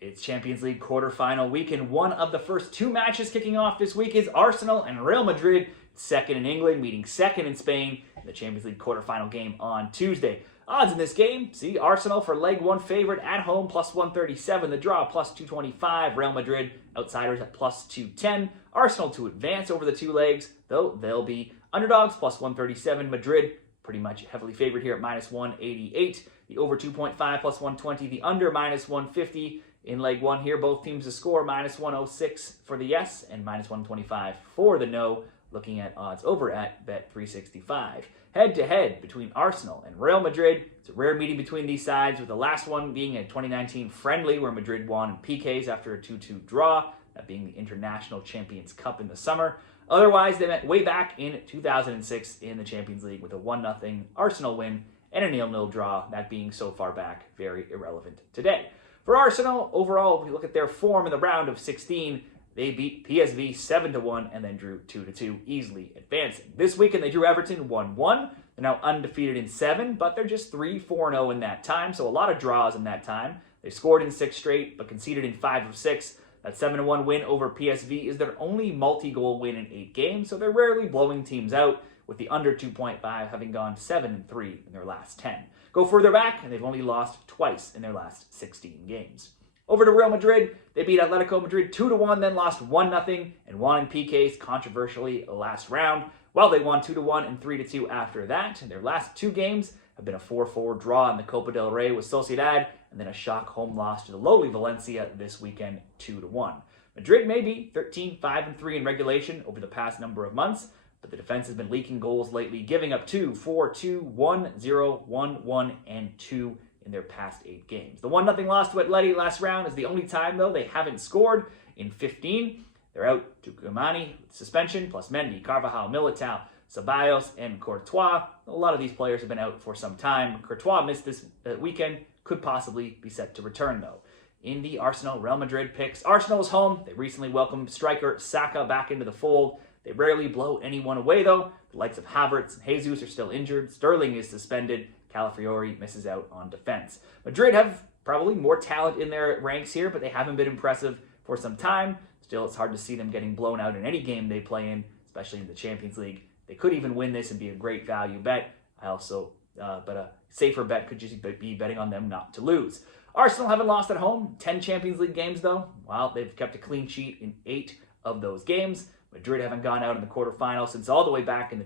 It's Champions League quarterfinal week, and one of the first two matches kicking off this week is Arsenal and Real Madrid, second in England, meeting second in Spain in the Champions League quarterfinal game on Tuesday. Odds in this game, see Arsenal for leg one favorite at home, plus 137. The draw, plus 225. Real Madrid, outsiders at plus 210. Arsenal to advance over the two legs, though they'll be underdogs, plus 137. Madrid, pretty much heavily favored here at minus 188. The over 2.5, plus 120. The under, minus 150. In leg one here, both teams to score, minus 106 for the yes and minus 125 for the no. Looking at odds over at Bet365. Head-to-head between Arsenal and Real Madrid. It's a rare meeting between these sides, with the last one being a 2019 friendly where Madrid won in PKs after a 2-2 draw, that being the International Champions Cup in the summer. Otherwise, they met way back in 2006 in the Champions League with a 1-0 Arsenal win and a 0-0 draw, that being so far back very irrelevant today. For Arsenal, overall, if we look at their form in the round of 16, they beat PSV 7-1 and then drew 2-2, easily advancing. This weekend, they drew Everton 1-1. They're now undefeated in 7, but they're just 3-4-0 in that time, so a lot of draws in that time. They scored in 6 straight, but conceded in 5 of 6. That 7-1 win over PSV is their only multi-goal win in 8 games, so they're rarely blowing teams out, with the under 2.5 having gone 7-3 in their last 10. Go further back, and they've only lost twice in their last 16 games. Over to Real Madrid, they beat Atletico Madrid 2-1, then lost 1-0 and won in PKs controversially last round, while they won 2-1 and 3-2 after that. And their last 2 games have been a 4-4 draw in the Copa del Rey with Sociedad, and then a shock home loss to the lowly Valencia this weekend 2-1. Madrid may be 13-5-3 in regulation over the past number of months, but the defense has been leaking goals lately, giving up 2, 4, 2, 1, 0, 1, 1, and 2 in their past 8 games. The 1-0 loss to Atleti last round is the only time, though, they haven't scored in 15. They're out to Kumani with suspension, plus Mendy, Carvajal, Militao, Ceballos, and Courtois. A lot of these players have been out for some time. Courtois missed this weekend, could possibly be set to return, though. In the Arsenal-Real Madrid picks, Arsenal is home. They recently welcomed striker Saka back into the fold. They rarely blow anyone away, though. The likes of Havertz and Jesus are still injured. Sterling is suspended. Calafiori misses out on defense. Madrid have probably more talent in their ranks here, but they haven't been impressive for some time. Still, it's hard to see them getting blown out in any game they play in, especially in the Champions League. They could even win this and be a great value bet. But a safer bet could just be betting on them not to lose. Arsenal haven't lost at home. 10 Champions League games, though. While they've kept a clean sheet in 8 of those games. Madrid haven't gone out in the quarterfinals since all the way back in the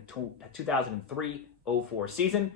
2003-04 season.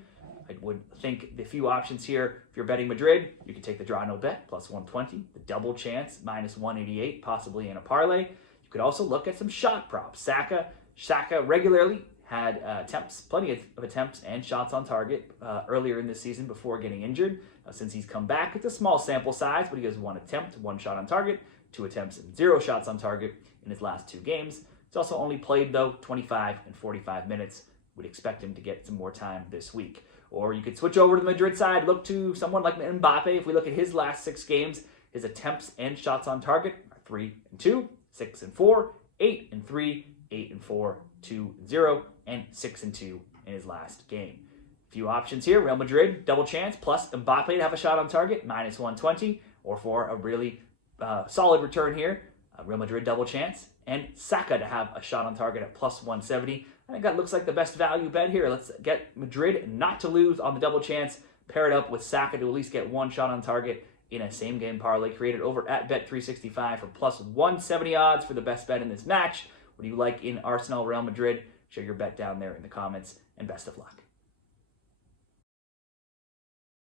I would think the few options here, if you're betting Madrid, you can take the draw no bet, plus 120, the double chance, minus 188, possibly in a parlay. You could also look at some shot props. Saka regularly had plenty of attempts and shots on target earlier in this season before getting injured. Since he's come back, it's a small sample size, but he has 1 attempt, 1 shot on target, 2 attempts, and 0 shots on target in his last 2 games. He's also only played, though, 25 and 45 minutes. We'd expect him to get some more time this week. Or you could switch over to the Madrid side, look to someone like Mbappe. If we look at his last 6 games, his attempts and shots on target are 3-2, 6-4, 8-3, 8-4, 2-0, and 6-2 in his last game. A few options here. Real Madrid, double chance, plus Mbappe to have a shot on target, minus 120, or for a really solid return here, Real Madrid double chance, and Saka to have a shot on target at plus 170. I think that looks like the best value bet here. Let's get Madrid not to lose on the double chance, pair it up with Saka to at least get 1 shot on target in a same-game parlay created over at Bet365 for plus 170 odds for the best bet in this match. What do you like in Arsenal, Real Madrid? Share your bet down there in the comments, and best of luck.